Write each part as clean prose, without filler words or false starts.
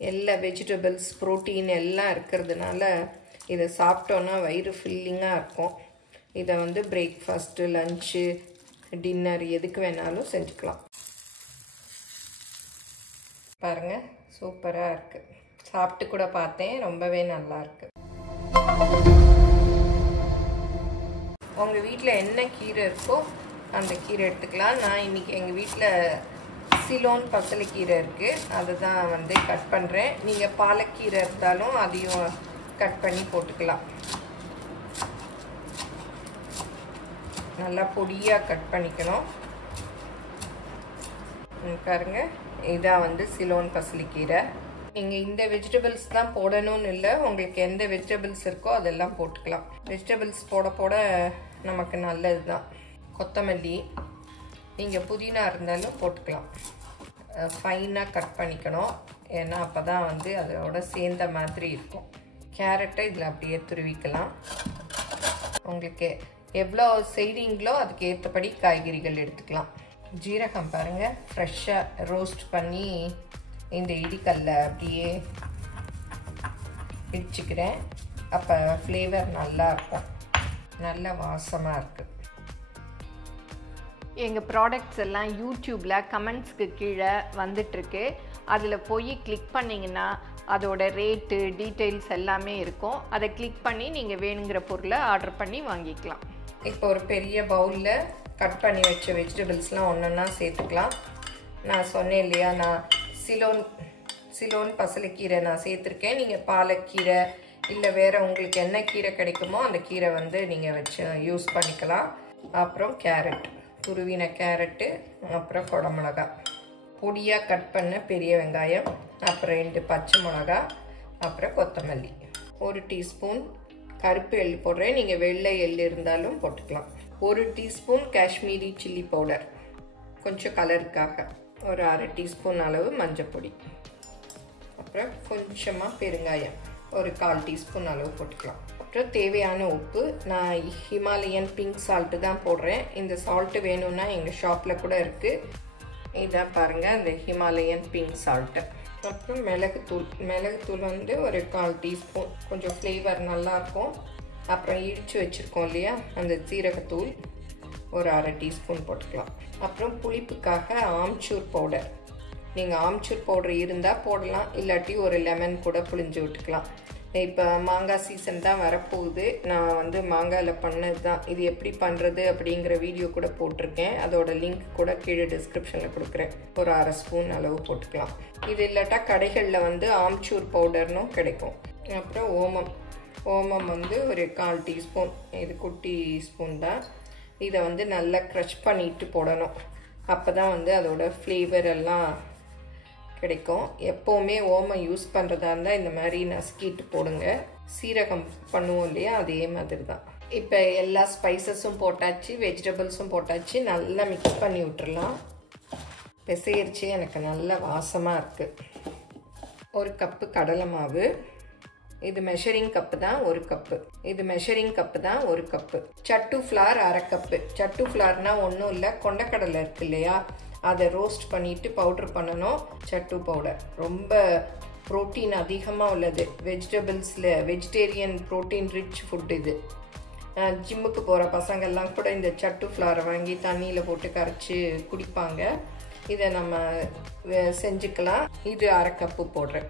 எல்லா vegetables protein எல்லாம் இருக்கிறதுனால இதை சாப்பிட்டோன்னா வயிறு ஃபில்லிங்காக இருக்கும். இதை வந்து பிரேக்ஃபாஸ்ட்டு, லஞ்சு, டின்னர் எதுக்கு வேணாலும் செஞ்சுக்கலாம். பாருங்கள், சூப்பராக இருக்குது. சாப்பிட்டு கூட பார்த்தேன், ரொம்பவே நல்லாயிருக்கு. உங்கள் வீட்டில் என்ன கீரை இருக்கோ அந்த கீரை எடுத்துக்கலாம். நான் இன்றைக்கி எங்கள் வீட்டில் சிலோன் பசலைக்கீரை இருக்குது, அதுதான் வந்து கட் பண்ணுறேன். நீங்கள் பாலக்கீரை இருந்தாலும் அதையும் கட் பண்ணி போட்டுக்கலாம். நல்லா பொடியாக கட் பண்ணிக்கணும். பாருங்க, இதான் வந்து சிலோன் பசலைக்கீரை. நீங்கள் இந்த வெஜிடபிள்ஸ் தான் போடணும்னு இல்லை, உங்களுக்கு எந்த வெஜிடபிள்ஸ் இருக்கோ அதெல்லாம் போட்டுக்கலாம். வெஜிடபிள்ஸ் போட போட நமக்கு நல்லது தான். கொத்தமல்லி, நீங்கள் புதினா இருந்தாலும் போட்டுக்கலாம். ஃபைனாக கட் பண்ணிக்கணும், ஏன்னா அப்போ தான் வந்து அதோட சேர்ந்த மாதிரி இருக்கும். கேரட்டை இதில் அப்படியே துருவிக்கலாம். உங்களுக்கு எவ்வளோ செய்கிறீங்களோ அதுக்கு ஏற்றபடி காய்கறிகள் எடுத்துக்கலாம். ஜீரகம் பாருங்கள், ஃப்ரெஷ்ஷாக ரோஸ்ட் பண்ணி இந்த இடிக்கல்ல அப்படியே இடிச்சுக்கிறேன். அப்போ ஃப்ளேவர் நல்லாயிருக்கும், நல்ல வாசமாக இருக்குது. எங்கள் ப்ராடக்ட்ஸ் எல்லாம் யூடியூப்பில் கமெண்ட்ஸ்க்கு கீழே வந்துட்டுருக்கு. அதில் போய் கிளிக் பண்ணிங்கன்னா அதோட ரேட்டு, டீட்டெயில்ஸ் எல்லாமே இருக்கும். அதை கிளிக் பண்ணி நீங்கள் வேணுங்கிற பொருளை ஆர்டர் பண்ணி வாங்கிக்கலாம். இப்போ ஒரு பெரிய பவுலில் கட் பண்ணி வச்ச வெஜிடபிள்ஸ்லாம் ஒன்றா சேர்த்துக்கலாம். நான் சொன்னேன் இல்லையா, நான் சிலோன் பசலைக்கீரை நான் சேர்த்துருக்கேன். நீங்கள் பாலக்கீரை இல்லை வேறு உங்களுக்கு என்ன கீரை கிடைக்குமோ அந்த கீரை வந்து நீங்கள் வச்சு யூஸ் பண்ணிக்கலாம். அப்புறம் கேரட், துருவின கேரட்டு, அப்புறம் குடமிளகா, பொடியாக கட் பண்ண பெரிய வெங்காயம், அப்புறம் 2 பச்சை மிளகா, அப்புறம் கொத்தமல்லி, 1 டீஸ்பூன் கருப்பு எள்ளு போடுறேன். நீங்கள் வெள்ளை எள்ளு இருந்தாலும் போட்டுக்கலாம். 1 டீஸ்பூன் காஷ்மீரி சில்லி பவுடர், கொஞ்சம் கலருக்காக. ஒரு 1/2 டீஸ்பூன் அளவு மஞ்சள் பொடி, அப்புறம் கொஞ்சமாக பெருங்காயம், ஒரு 1/4 டீஸ்பூன் அளவு போட்டுக்கலாம். அப்புறம் தேவையான உப்பு. நான் ஹிமாலயன் பிங்க் சால்ட்டு தான் போடுறேன். இந்த சால்ட்டு வேணும்னா எங்கள் ஷாப்பில் கூட இருக்குது. இதான் பாருங்கள், இந்த ஹிமாலயன் பிங்க் சால்ட்டு. அப்புறம் மிளகுத்தூள் வந்து ஒரு 1/4 டீஸ்பூன், கொஞ்சம் ஃப்ளேவர் நல்லாயிருக்கும். அப்புறம் இடித்து வச்சுருக்கோம் இல்லையா அந்த சீரகத்தூள், ஒரு 1/2 டீஸ்பூன் போட்டுக்கலாம். அப்புறம் புளிப்புக்காக ஆம்ச்சூர் பவுடர். நீங்கள் ஆம்ச்சூர் பவுடர் இருந்தால் போடலாம், இல்லாட்டி ஒரு லெமன் கூட புளிஞ்சு விட்டுக்கலாம். இப்போ மாங்காய் சீசன் தான் வரப்போகுது. நான் வந்து மாங்காயில் பண்ணது தான். இது எப்படி பண்ணுறது அப்படிங்கிற வீடியோ கூட போட்டிருக்கேன். அதோட லிங்க் கூட கீழே டிஸ்கிரிப்ஷனில் கொடுக்குறேன். ஒரு 1/2 ஸ்பூன் அளவு போட்டுக்கலாம். இது இல்லாட்டா கடைகளில் வந்து ஆம்ச்சூர் பவுடர்னும் கிடைக்கும். அப்புறம் ஓமம் வந்து ஒரு 1/4 டீஸ்பூன், இது குட்டி ஸ்பூன் தான். இதை வந்து நல்லா க்ரஷ் பண்ணிட்டு போடணும். அப்போ தான் வந்து அதோட ஃப்ளேவர் எல்லாம் கிடைக்கும். எப்போவுமே ஓமம் யூஸ் பண்ணுறதா இருந்தால் இந்த மாதிரி நசுக்கிட்டு போடுங்க. சீரகம் பண்ணுவோம் இல்லையா, அதே மாதிரி தான். இப்போ எல்லா ஸ்பைசஸும் போட்டாச்சு, வெஜிடபிள்ஸும் போட்டாச்சு. நல்லா மிக்ஸ் பண்ணி விட்டுறலாம். பிசையிறச்சி எனக்கு நல்ல வாசமாக இருக்குது. 1 கப்பு கடலை மாவு. இது மெஷரிங் கப்பு தான், 1 கப்பு. இது மெஷரிங் கப்பு தான், 1 கப்பு. சட்டு ஃப்ளார் 1/2 கப்பு. சட்டு ஃப்ளார்னால் ஒன்றும் இல்லை, கொண்டக்கடலை இருக்குது இல்லையா, அதை ரோஸ்ட் பண்ணிவிட்டு பவுட்ரு பண்ணணும். சட்டு பவுடர் ரொம்ப ப்ரோட்டீன் அதிகமாக உள்ளது. வெஜிடேரியன் ப்ரோட்டீன் ரிச் ஃபுட் இது. ஜிம்முக்கு போகிற பசங்கள்லாம் கூட இந்த சட்டு ஃப்ளாரை வாங்கி தண்ணியில் போட்டு கரைச்சி குடிப்பாங்க. இதை நம்ம செஞ்சுக்கலாம். இது 1/2 கப்பு போடுறேன்.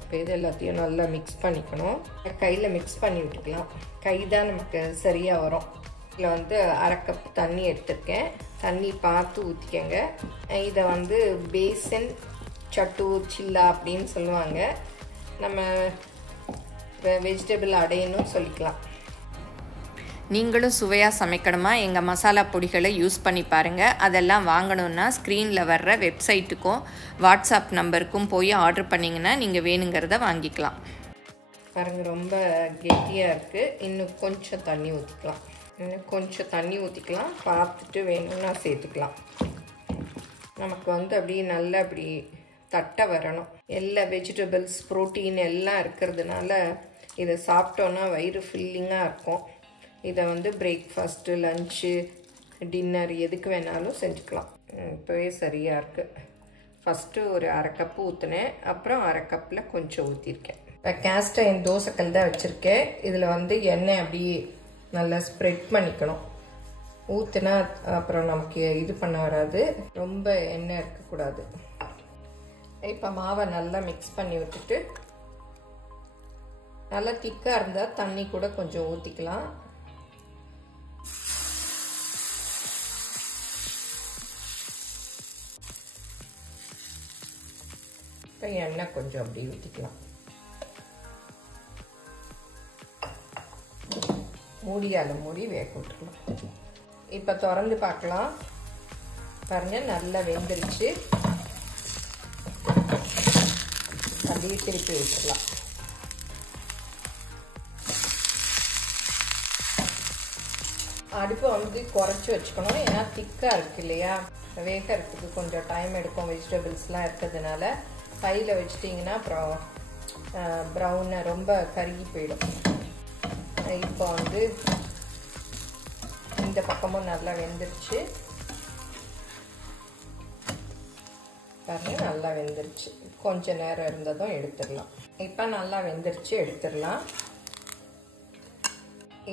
இப்போ இது எல்லாத்தையும் நல்லா மிக்ஸ் பண்ணிக்கணும். கையில் மிக்ஸ் பண்ணி விட்டுக்கலாம். கை தான் நமக்கு சரியாக வரும். இதில் வந்து 1/2 கப் தண்ணி எடுத்துருக்கேன். தண்ணி பார்த்து ஊற்றிக்கங்க. இதை வந்து பேசன் சட்டு சில்லா அப்படின்னு சொல்லுவாங்க. நம்ம வெஜிடபிள் அடையணும் சொல்லிக்கலாம். நீங்களும் சுவையாக சமைக்கணுமா, எங்கள் மசாலா பொடிகளை யூஸ் பண்ணி பாருங்கள். அதெல்லாம் வாங்கணுன்னா ஸ்க்ரீனில் வர்ற வெப்சைட்டுக்கும் வாட்ஸ்அப் நம்பருக்கும் போய் ஆர்டர் பண்ணிங்கன்னா நீங்கள் வேணுங்கிறத வாங்கிக்கலாம். பாருங்கள், ரொம்ப கெட்டியாக இருக்குது. இன்னும் கொஞ்சம் தண்ணி ஊற்றிக்கலாம். பார்த்துட்டு வேணும்னா சேர்த்துக்கலாம். நமக்கு வந்து அப்படியே நல்லா அப்படி தட்டை வரணும். எல்லா வெஜிடபிள்ஸ், ப்ரோட்டீன் எல்லாம் இருக்கிறதுனால இதை சாப்பிட்டோன்னா வயிறு ஃபில்லிங்காக இருக்கும். இதை வந்து பிரேக்ஃபாஸ்ட்டு, லஞ்சு, டின்னர் எதுக்கு வேணாலும் செஞ்சுக்கலாம். இப்போவே சரியாக இருக்குது. ஃபஸ்ட்டு ஒரு அரை கப்பு ஊற்றினேன், அப்புறம் அரை கப்பில் கொஞ்சம் ஊற்றிருக்கேன். இப்போ கேஸ்ட் அயர்ன் தோசைக்கல் தான் வச்சுருக்கேன். இதில் வந்து எண்ணெய் அப்படியே நல்லா ஸ்ப்ரெட் பண்ணிக்கணும். ஊற்றினா அப்புறம் நமக்கு இது பண்ண வராது, ரொம்ப எண்ணெய் இருக்கக்கூடாது. இப்போ மாவை நல்லா மிக்ஸ் பண்ணி விட்டுட்டு, நல்லா திக்காக இருந்தால் தண்ணி கூட கொஞ்சம் ஊற்றிக்கலாம். இப்போ எண்ணெய் கொஞ்சம் அப்படியே ஊற்றிக்கலாம். மூடியால் மூடி வேக விட்டுக்கலாம். இப்போ திறந்து பார்க்கலாம். பாருங்கள், நல்லா வெந்துருச்சு. அப்படியே திருப்பி வச்சுக்கலாம். அடுப்பை வந்து குறைச்சி வச்சுக்கணும், ஏன்னா திக்காக இருக்குது இல்லையா, வேகிறதுக்கு கொஞ்சம் டைம் எடுக்கும். வெஜிடபிள்ஸ்லாம் இருக்கிறதுனால கையில் வச்சிட்டிங்கன்னா அப்புறம் ப்ரௌனை ரொம்ப கருகி போயிடும். இப்போ வந்து இந்த பக்கமும் நல்லா வெந்துருச்சு. பாருங்க, நல்லா வெந்துருச்சு. கொஞ்சம் நேரம் இருந்ததும் எடுத்துடலாம். இப்போ நல்லா வெந்துருச்சு, எடுத்துடலாம்.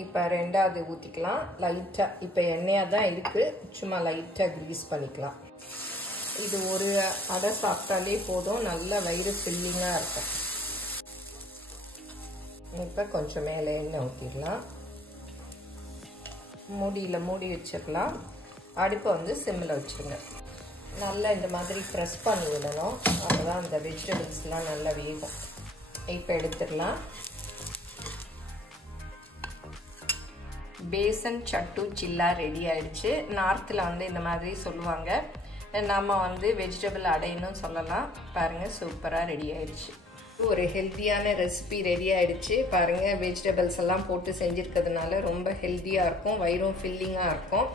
இப்போ ரெண்டாவது ஊற்றிக்கலாம் லைட்டாக. இப்போ எண்ணெயாக தான் இருக்குது, சும்மா லைட்டாக க்ரீஸ் பண்ணிக்கலாம். இது ஒரு அடை சாப்பிட்டாலே போதும், நல்லா வயிறு ஃபில்லிங்காக இருக்கும். இப்போ கொஞ்சம் மேலே எண்ணெய் ஊற்றிடலாம். மூடியில் மூடி வச்சிடலாம். அடுப்பை வந்து சிம்மில் வச்சுருங்க. நல்லா இந்த மாதிரி ப்ரெஸ் பண்ணி விடணும், அப்போ தான் அந்த வெஜிடபிள்ஸ்லாம் நல்லா வேகும். இப்போ எடுத்துடலாம். பேசன் சட்டு சில்லா ரெடி ஆயிடுச்சு. நார்த்தில் வந்து இந்த மாதிரி சொல்லுவாங்க, நம்ம வந்து வெஜிடபிள் அடைன்னு சொல்லலாம். பாருங்கள், சூப்பராக ரெடி ஆயிடுச்சு. ஒரு ஹெல்த்தியான ரெசிபி ரெடி ஆயிடுச்சு. பாருங்கள், வெஜிடபிள்ஸ் எல்லாம் போட்டு செஞ்சுருக்கிறதுனால ரொம்ப ஹெல்த்தியாக இருக்கும், வயிறும் ஃபில்லிங்காக இருக்கும்.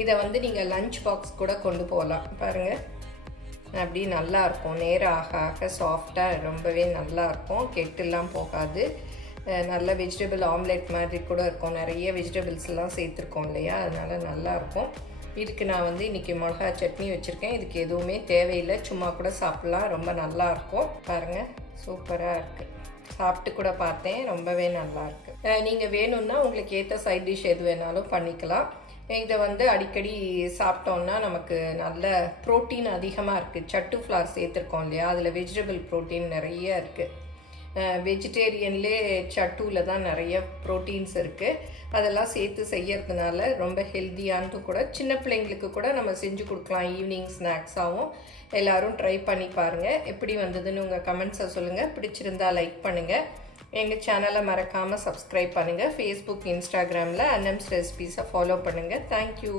இதை வந்து நீங்கள் லஞ்ச் பாக்ஸ் கூட கொண்டு போகலாம். பாருங்கள், அப்படி நல்லாயிருக்கும். நேரம் ஆக ஆக சாஃப்டாக ரொம்பவே நல்லாயிருக்கும், கெட்டுலாம் போகாது. நல்ல வெஜிடபிள் ஆம்லெட் மாதிரி கூட இருக்கும். நிறைய வெஜிடபிள்ஸ்லாம் சேர்த்துருக்கோம் இல்லையா, அதனால் நல்லாயிருக்கும். இதுக்கு நான் வந்து இன்றைக்கி மிளகா சட்னி வச்சுருக்கேன். இதுக்கு எதுவுமே தேவையில்லை, சும்மா கூட சாப்பிட்லாம். ரொம்ப நல்லாயிருக்கும். பாருங்கள், சூப்பராக இருக்குது. சாப்பிட்டு கூட பார்த்தேன், ரொம்பவே நல்லாயிருக்கு. நீங்கள் வேணும்னா உங்களுக்கு ஏற்ற சைட் டிஷ் எது வேணாலும் பண்ணிக்கலாம். இதை வந்து அடிக்கடி சாப்பிட்டோம்னா நமக்கு நல்ல ப்ரோட்டீன் அதிகமாக இருக்குது. சட்டு ஃப்ளார் சேர்த்துருக்கோம் இல்லையா, அதில் வெஜிடபிள் ப்ரோட்டீன் நிறைய இருக்குது. வெஜிடேரியன்லேயே சட்டூவில் தான் நிறைய ப்ரோட்டீன்ஸ் இருக்குது. அதெல்லாம் சேர்த்து செய்யறதுனால ரொம்ப ஹெல்த்தியானது கூட. சின்ன பிள்ளைங்களுக்கு கூட நம்ம செஞ்சு கொடுக்கலாம், ஈவினிங் ஸ்நாக்ஸாகவும். எல்லோரும் ட்ரை பண்ணி பாருங்கள். எப்படி வந்ததுன்னு உங்கள் கமெண்ட்ஸை சொல்லுங்கள். பிடிச்சிருந்தா லைக் பண்ணுங்கள். எங்கள் சேனலை மறக்காமல் சப்ஸ்கிரைப் பண்ணுங்கள். ஃபேஸ்புக், இன்ஸ்டாகிராமில் அன்னம்ஸ் ரெசிபீஸை ஃபாலோ பண்ணுங்கள். தேங்க்யூ.